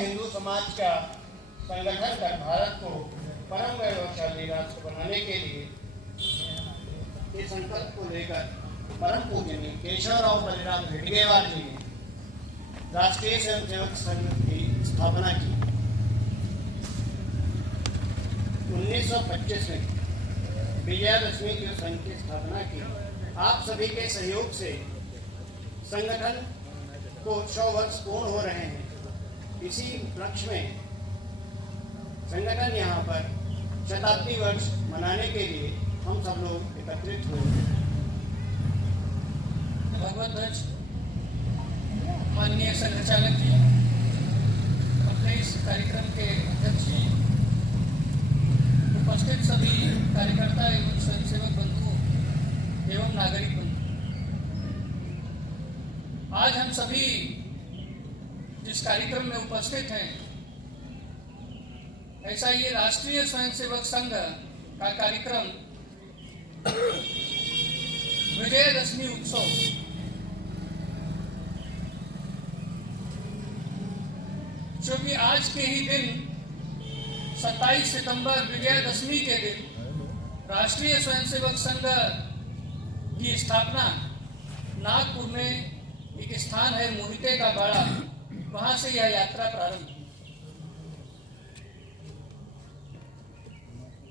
हिंदू समाज का संगठन कर भारत को परम वैभवशाली राष्ट्र बनाने के लिए इस संकल्प को लेकर परम पूजनीय केशवराव बलिराम हेडगेवार जी ने राष्ट्रीय स्वयंसेवक संघ की स्थापना की। 1925 में विजयादशमी की संघ की स्थापना की। आप सभी के सहयोग से संगठन को 100 वर्ष पूर्ण हो रहे हैं। इसी उपलक्ष्य में संगठन यहाँ पर शताब्दी वर्ष मनाने के लिए हम सब लोग एकत्रित हुए। भगवत ध्वज माननीय संघचालक जी, अपने इस कार्यक्रम के अध्यक्ष जी, उपस्थित सभी कार्यकर्ता एवं स्वयंसेवक बंधुओं एवं नागरिक बंधु, आज हम सभी जिस कार्यक्रम में उपस्थित हैं, ऐसा ये राष्ट्रीय स्वयंसेवक संघ का कार्यक्रम विजयदशमी उत्सव जो कि आज के ही दिन 27 सितंबर विजयदशमी के दिन राष्ट्रीय स्वयंसेवक संघ की स्थापना नागपुर में एक स्थान है मोहिते का बाड़ा, वहां से यह यात्रा प्रारंभ हुई।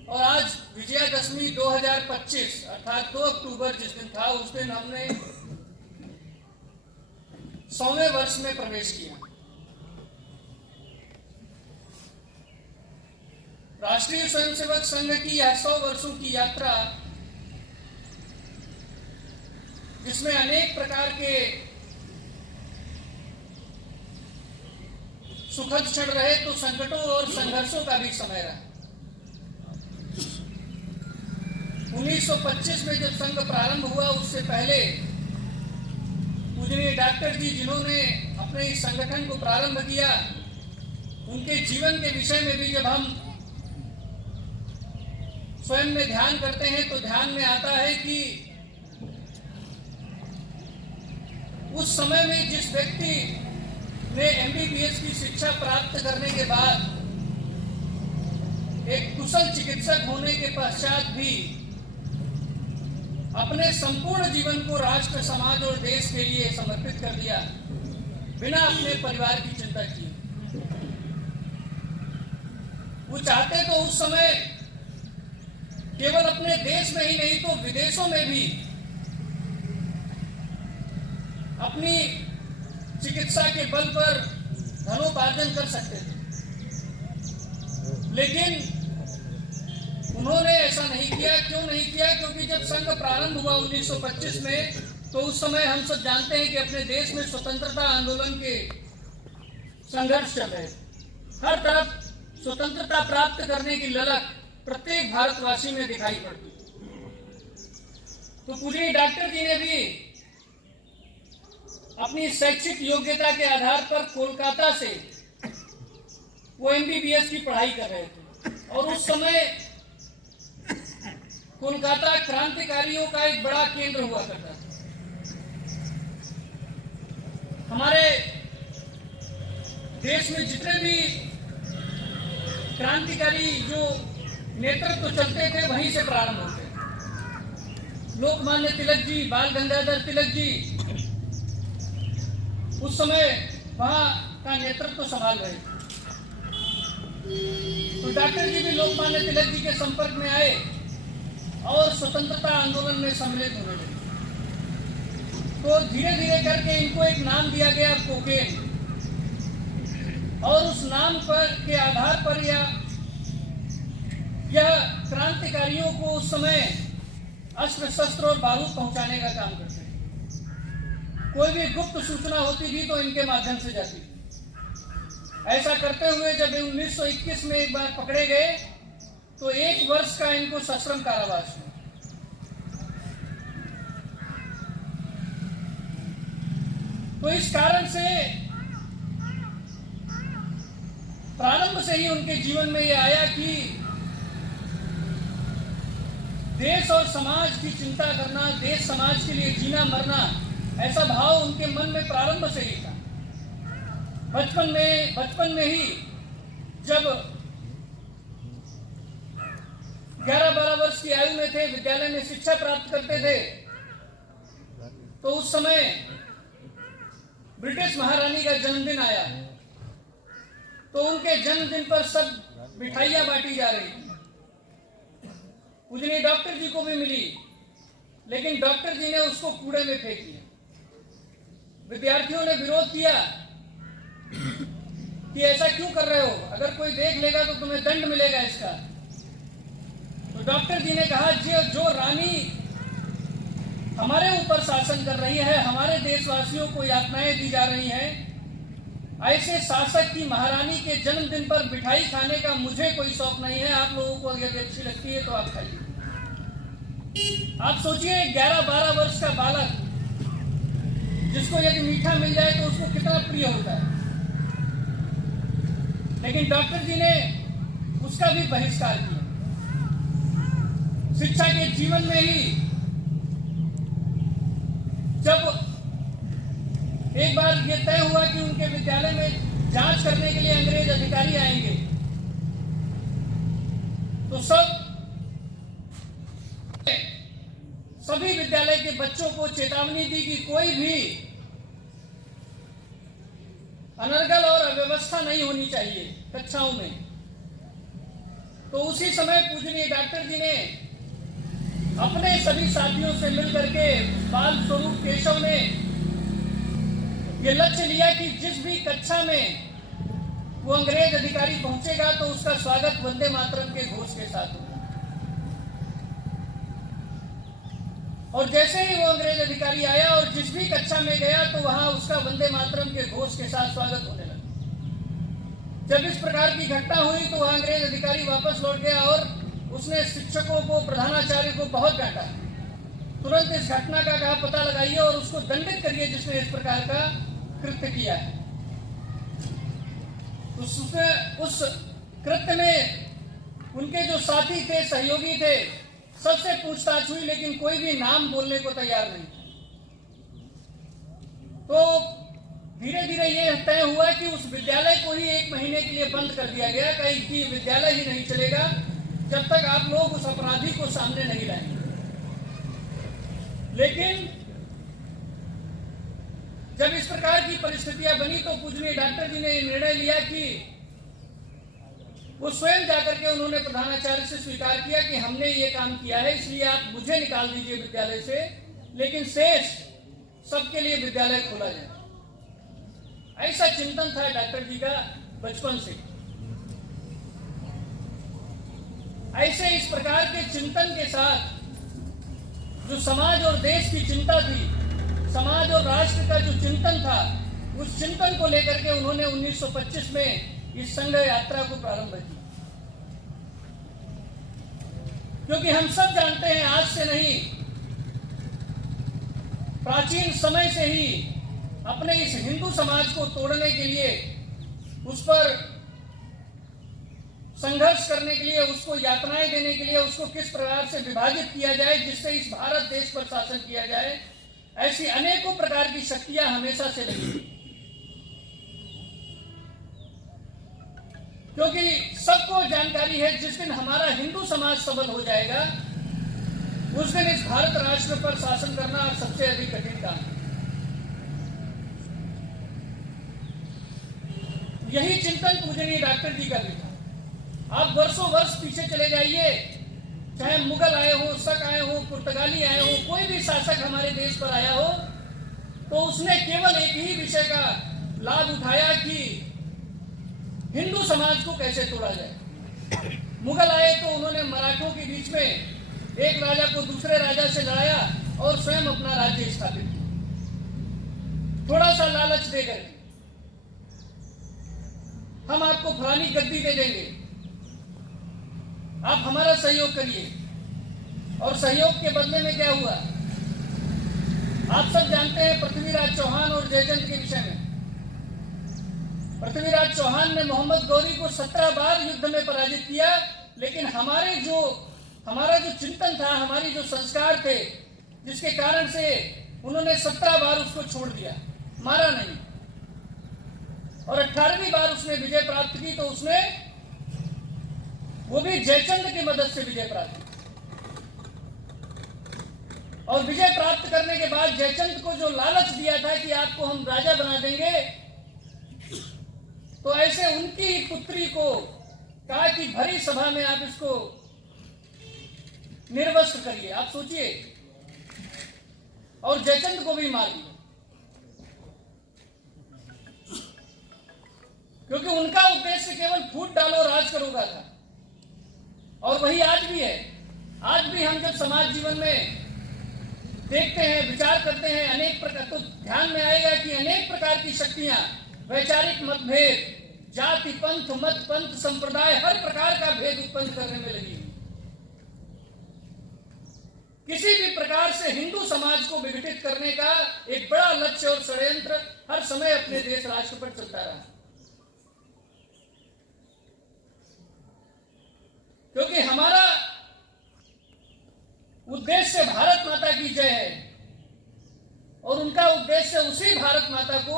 और आज विजयादशमी 2025 अर्थात 2 अक्टूबर जिस दिन था, उस दिन हमने 100वें वर्ष में प्रवेश किया। राष्ट्रीय स्वयंसेवक संघ की यह 100 वर्षों की यात्रा, जिसमें अनेक प्रकार के सुखद क्षण रहे तो संकटों और संघर्षों का भी समय रहा। 1925 में जब संघ प्रारंभ हुआ, उससे पहले पूजनीय डॉक्टर जी जिन्होंने अपने इस संगठन को प्रारंभ किया, उनके जीवन के विषय में भी जब हम स्वयं में ध्यान करते हैं तो ध्यान में आता है कि उस समय में जिस व्यक्ति ने MBBS की शिक्षा प्राप्त करने के बाद एक कुशल चिकित्सक होने के पश्चात भी अपने संपूर्ण जीवन को राष्ट्र, समाज और देश के लिए समर्पित कर दिया, बिना अपने परिवार की चिंता किए। वो चाहते तो उस समय केवल अपने देश में ही नहीं तो विदेशों में भी अपनी चिकित्सा के बल पर धनोपार्जन कर सकते थे, लेकिन उन्होंने ऐसा नहीं किया। क्यों नहीं किया? क्योंकि जब संघ प्रारंभ हुआ 1925 में, तो उस समय हम सब जानते हैं कि अपने देश में स्वतंत्रता आंदोलन के संघर्ष चल रहे थे। हर तरफ स्वतंत्रता प्राप्त करने की ललक प्रत्येक भारतवासी में दिखाई पड़ती। तो पूजनीय डॉक्टर जी ने भी अपनी शैक्षिक योग्यता के आधार पर कोलकाता से वो MBBS की पढ़ाई कर रहे थे। और उस समय कोलकाता क्रांतिकारियों का एक बड़ा केंद्र हुआ करता था। हमारे देश में जितने भी क्रांतिकारी जो नेतृत्व चलते थे, वहीं से प्रारंभ होते। लोकमान्य तिलक जी, बाल गंगाधर तिलक जी उस समय वहां का नेतृत्व संभाल रहे थे। तो डॉक्टर जी भी लोकमान्य तिलक जी के संपर्क में आए और स्वतंत्रता आंदोलन में सम्मिलित होने लगे। तो धीरे धीरे करके इनको एक नाम दिया गया, कोकेन। और उस नाम पर के आधार पर यह क्रांतिकारियों को उस समय अस्त्र शस्त्र और बारूद पहुंचाने का काम करते हैं। कोई भी गुप्त सूचना होती थी तो इनके माध्यम से जाती थी। ऐसा करते हुए जब 1921 में एक बार पकड़े गए तो 1 वर्ष का इनको सश्रम कारावास हुआ। तो इस कारण से प्रारंभ से ही उनके जीवन में यह आया कि देश और समाज की चिंता करना, देश समाज के लिए जीना मरना, ऐसा भाव उनके मन में प्रारंभ से ही था। बचपन में ही जब 11-12 वर्ष की आयु में थे, विद्यालय में शिक्षा प्राप्त करते थे, तो उस समय ब्रिटिश महारानी का जन्मदिन आया। तो उनके जन्मदिन पर सब मिठाइयां बांटी जा रही थी। पूजनीय डॉक्टर जी को भी मिली, लेकिन डॉक्टर जी ने उसको कूड़े में फेंक दिया। विद्यार्थियों ने विरोध किया कि ऐसा क्यों कर रहे हो, अगर कोई देख लेगा तो तुम्हें दंड मिलेगा इसका। तो डॉक्टर जी ने कहा, जो रानी हमारे ऊपर शासन कर रही है, हमारे देशवासियों को यातनाएं दी जा रही हैं, ऐसे शासक की महारानी के जन्मदिन पर मिठाई खाने का मुझे कोई शौक नहीं है। आप लोगों को यदि अच्छी लगती है तो आप खाइए। आप सोचिए 11-12 वर्ष का बालक जिसको यदि मीठा मिल जाए तो उसको कितना प्रिय होता है। लेकिन डॉक्टर जी ने उसका भी बहिष्कार किया। शिक्षा के जीवन में ही जब एक बार ये तय हुआ कि उनके विद्यालय में जांच करने के लिए अंग्रेज अधिकारी आएंगे, तो सभी विद्यालय के बच्चों को चेतावनी दी कि कोई भी अनर्गल और अव्यवस्था नहीं होनी चाहिए कक्षाओं में। तो उसी समय पूजनीय डॉक्टर जी ने अपने सभी साथियों से मिलकर के बाल स्वरूप केशव ने ये लक्ष्य लिया कि जिस भी कक्षा में वो अंग्रेज अधिकारी पहुंचेगा तो उसका स्वागत वंदे मातरम के घोष के साथ होगा। और जैसे ही वो अंग्रेज अधिकारी आया और जिस भी कक्षा में गया तो वहां उसका वंदे मातरम के घोष के साथ स्वागत होने लगा। जब इस प्रकार की घटना हुई तो वह अंग्रेज अधिकारी वापस लौट गया और उसने शिक्षकों को, प्रधानाचार्य को बहुत डांटा। तुरंत इस घटना का कहा पता लगाइए और उसको दंडित करिए जिसने इस प्रकार का कृत्य किया है। उस कृत्य में उनके जो साथी थे, सहयोगी थे, सबसे पूछताछ हुई, लेकिन कोई भी नाम बोलने को तैयार नहीं। तो धीरे धीरे ये तय हुआ कि उस विद्यालय को ही 1 महीने के लिए बंद कर दिया गया, कहीं कि विद्यालय ही नहीं चलेगा जब तक आप लोग उस अपराधी को सामने नहीं लाएंगे। लेकिन जब इस प्रकार की परिस्थितियां बनी तो पूजनीय डॉक्टर जी ने निर्णय लिया कि वो स्वयं जाकर के उन्होंने प्रधानाचार्य से स्वीकार किया कि हमने ये काम किया है, इसलिए आप मुझे निकाल दीजिए विद्यालय से, लेकिन शेष सबके लिए विद्यालय खोला जाए। ऐसा चिंतन था डॉक्टर जी का बचपन से। ऐसे इस प्रकार के चिंतन के साथ जो समाज और देश की चिंता थी, समाज और राष्ट्र का जो चिंतन था, उस चिंतन को लेकर के उन्होंने 1925 में इस संघ यात्रा को प्रारंभ किया। क्योंकि हम सब जानते हैं, आज से नहीं, प्राचीन समय से ही अपने इस हिंदू समाज को तोड़ने के लिए, उस पर संघर्ष करने के लिए, उसको यातनाएं देने के लिए, उसको किस प्रकार से विभाजित किया जाए जिससे इस भारत देश पर शासन किया जाए, ऐसी अनेकों प्रकार की शक्तियां हमेशा से लगी। क्योंकि सबको जानकारी है जिस दिन हमारा हिंदू समाज सबल हो जाएगा उस दिन इस भारत राष्ट्र पर शासन करना सबसे अधिक कठिन काम है। यही चिंतन पूजनीय डॉक्टर जी का भी था। आप वर्षों वर्ष पीछे चले जाइए, चाहे मुगल आए हो, शक आए हो, पुर्तगाली आए हो, कोई भी शासक हमारे देश पर आया हो, तो उसने केवल एक ही विषय का लाभ उठाया कि हिंदू समाज को कैसे तोड़ा जाए। मुगल आए तो उन्होंने मराठों के बीच में एक राजा को दूसरे राजा से लड़ाया और स्वयं अपना राज्य स्थापित किया, थोड़ा सा लालच देकर। हम आपको फलानी गद्दी दे देंगे, आप हमारा सहयोग करिए। और सहयोग के बदले में क्या हुआ आप सब जानते हैं। पृथ्वीराज चौहान और जयचंद के विषय में, पृथ्वीराज चौहान ने मोहम्मद गौरी को 17 बार युद्ध में पराजित किया, लेकिन हमारा जो चिंतन था, हमारी जो संस्कार थे, जिसके कारण से उन्होंने 17 बार उसको छोड़ दिया, मारा नहीं। और 18वीं बार उसने विजय प्राप्त की तो उसने वो भी जयचंद की मदद से विजय प्राप्त की। और विजय प्राप्त करने के बाद जयचंद को जो लालच दिया था कि आपको हम राजा बना देंगे, तो ऐसे उनकी पुत्री को कहा कि भरी सभा में आप इसको निर्वस्त्र करिए। आप सोचिए, और जयचंद को भी मार दिया, क्योंकि उनका उद्देश्य केवल फूट डालो राज करो का था। और वही आज भी है। आज भी हम जब समाज जीवन में देखते हैं, विचार करते हैं, अनेक प्रकार, तो ध्यान में आएगा कि अनेक प्रकार की शक्तियां, वैचारिक मतभेद, जाति पंथ मत पंथ संप्रदाय, हर प्रकार का भेद उत्पन्न करने में लगी। किसी भी प्रकार से हिंदू समाज को विघटित करने का एक बड़ा लक्ष्य और षड्यंत्र हर समय अपने देश राष्ट्र पर चलता रहा। क्योंकि हमारा उद्देश्य भारत माता की जय है और उनका उद्देश्य उसी भारत माता को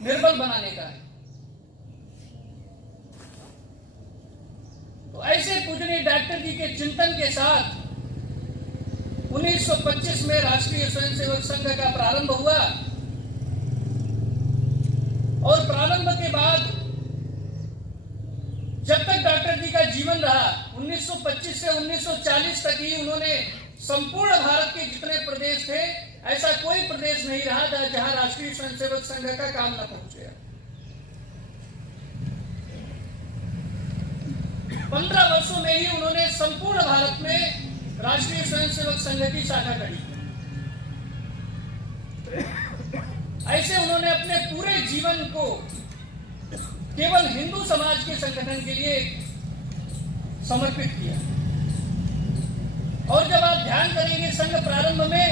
निर्बल बनाने का है। तो ऐसे पूजनीय डॉक्टर जी के चिंतन के साथ 1925 में राष्ट्रीय स्वयंसेवक संघ का प्रारंभ हुआ और प्रारंभ के बाद जब तक डॉक्टर जी का जीवन रहा, 1925 से 1940 तक ही उन्होंने संपूर्ण भारत के जितने प्रदेश थे, ऐसा कोई प्रदेश नहीं रहा जहां राष्ट्रीय स्वयंसेवक संघ का काम न पहुंचे। 15 वर्षों में ही उन्होंने संपूर्ण भारत में राष्ट्रीय स्वयंसेवक संघ की शाखा करी। ऐसे उन्होंने अपने पूरे जीवन को केवल हिंदू समाज के संगठन के लिए समर्पित किया। और जब आप ध्यान करेंगे संघ प्रारंभ में,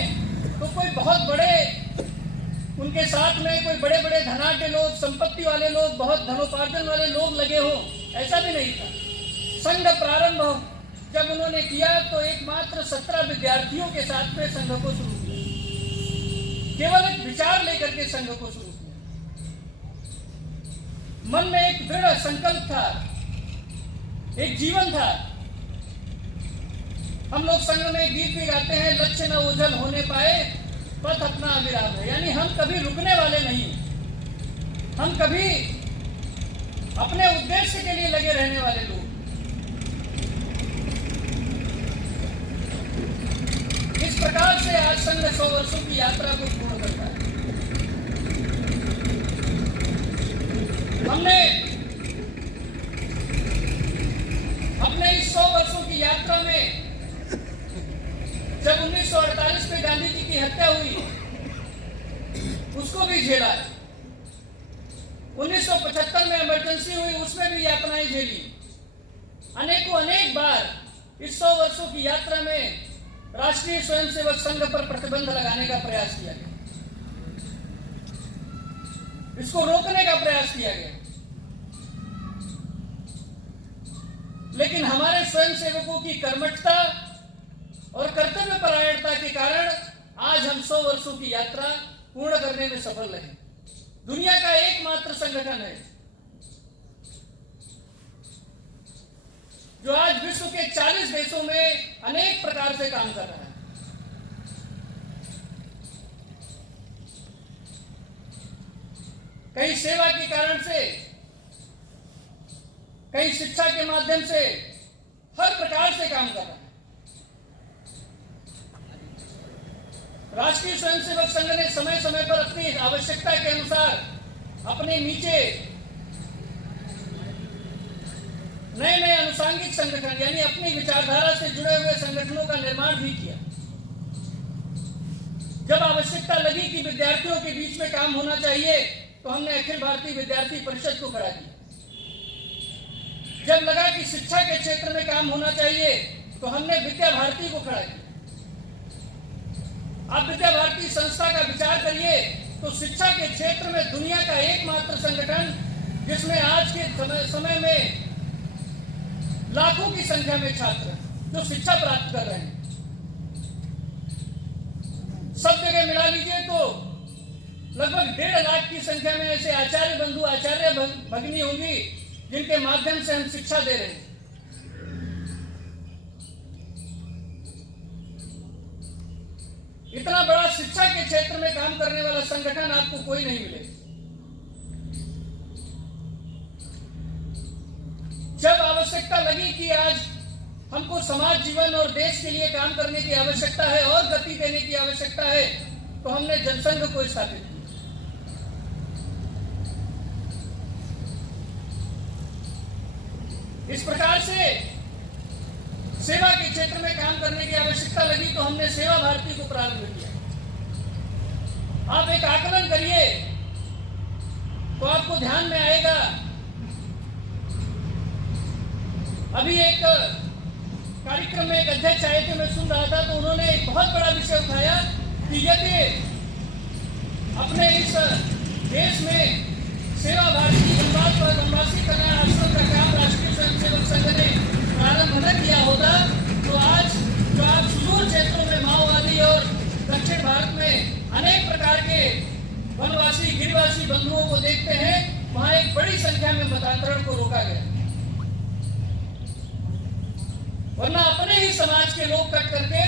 तो कोई बहुत बड़े उनके साथ में कोई बड़े बड़े धनाढ्य लोग, संपत्ति वाले लोग, बहुत धनोपार्जन वाले लोग लगे हो, ऐसा भी नहीं था। संघ प्रारंभ जब उन्होंने किया तो एकमात्र 17 विद्यार्थियों के साथ में संघ को शुरू किया। केवल एक विचार लेकर के संघ को शुरू किया। मन में एक दृढ़ संकल्प था, एक जीवन था। हम लोग संघ में गीत भी गाते हैं, लक्ष्य न ओझल होने पाए पथ अपना अविराम है। यानी हम कभी रुकने वाले नहीं, हम कभी अपने उद्देश्य के लिए लगे रहने वाले लोग। इस प्रकार से आज संघ 100 वर्षों की यात्रा को पूर्ण करता है। हमने अपने इस 100 वर्षों की यात्रा में जब 1948 में गांधी जी की हत्या हुई, उसको भी झेला है। 1975 में इमरजेंसी हुई, उसमें भी यातनाएं झेली। अनेक बार इस 100 वर्षों की यात्रा में राष्ट्रीय स्वयंसेवक संघ पर प्रतिबंध लगाने का प्रयास किया गया, इसको रोकने का प्रयास किया गया। लेकिन हमारे स्वयंसेवकों की कर्मठता और कर्तव्य परायणता के कारण आज हम 100 वर्षों की यात्रा पूर्ण करने में सफल रहे। दुनिया का एकमात्र संगठन है जो आज विश्व के 40 देशों में अनेक प्रकार से काम कर रहा है। कहीं सेवा के कारण से, कहीं शिक्षा के माध्यम से, हर प्रकार से काम कर रहा है। राष्ट्रीय स्वयंसेवक संघ ने समय समय पर अपनी आवश्यकता के अनुसार अपने नीचे नए अनुसांगिक संगठन यानी अपनी विचारधारा से जुड़े हुए संगठनों का निर्माण भी किया। जब आवश्यकता लगी कि विद्यार्थियों के बीच में काम होना चाहिए, तो हमने अखिल भारतीय विद्यार्थी परिषद को खड़ा किया। जब लगा कि शिक्षा के क्षेत्र में काम होना चाहिए, तो हमने विद्या भारती को खड़ा किया। आप विद्या भारती संस्था का विचार करिए, तो शिक्षा के क्षेत्र में दुनिया का एकमात्र संगठन जिसमें आज के समय में लाखों की संख्या में छात्र जो शिक्षा प्राप्त कर रहे हैं। सब जगह मिला लीजिए तो लगभग 1.5 लाख की संख्या में ऐसे आचार्य बंधु, आचार्य भगिनी होंगी जिनके माध्यम से हम शिक्षा दे रहे हैं। इतना बड़ा शिक्षा के क्षेत्र में काम करने वाला संगठन आपको कोई नहीं मिलेगा। जब आवश्यकता लगी कि आज हमको समाज जीवन और देश के लिए काम करने की आवश्यकता है और गति देने की आवश्यकता है, तो हमने जनसंघ को स्थापित किया। इस प्रकार से सेवा के क्षेत्र में काम करने की आवश्यकता लगी तो हमने सेवा भारती को प्रारंभ किया। आप एक आकलन करिए तो आपको ध्यान में आएगा, अभी एक कार्यक्रम में एक अध्यक्ष आए थे, मैं सुन रहा था, तो उन्होंने एक बहुत बड़ा विषय उठाया कि यदि अपने इस देश में सेवा भारती वनवासी कल्याण आश्रम का काम राष्ट्रीय स्वयंसेवक संघ ने प्रारंभ न किया होता तो आज जो आप सुदूर क्षेत्रों में माओवादी और दक्षिण भारत में अनेक प्रकार के वनवासी गिरिवासी बंधुओं को देखते हैं, वहां एक बड़ी संख्या में मतांतरण को रोका गया। वरना अपने ही समाज के लोग कट करके